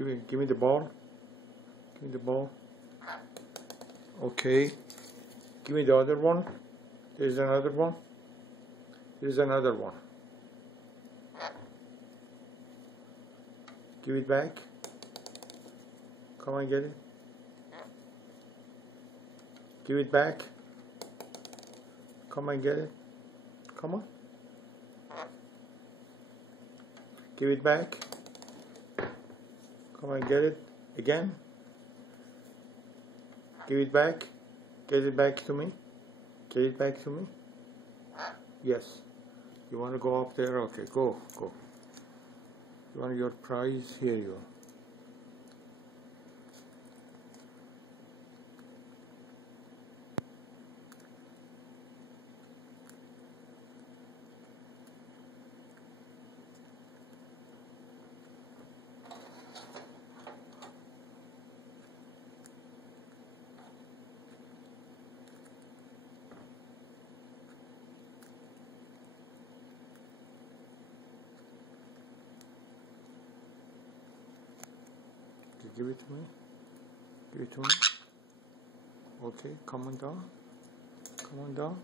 Give me the ball. Give me the ball. Okay. Give me the other one. There's another one. There's another one. Give it back. Come on, get it. Give it back. Come on, get it. Come on. Give it back. Come on, get it. Again. Give it back. Get it back to me. Get it back to me. Yes. You want to go up there? Okay, go. You want your prize? Here you are. Give it to me. Give it to me. Okay, come on down. Come on down.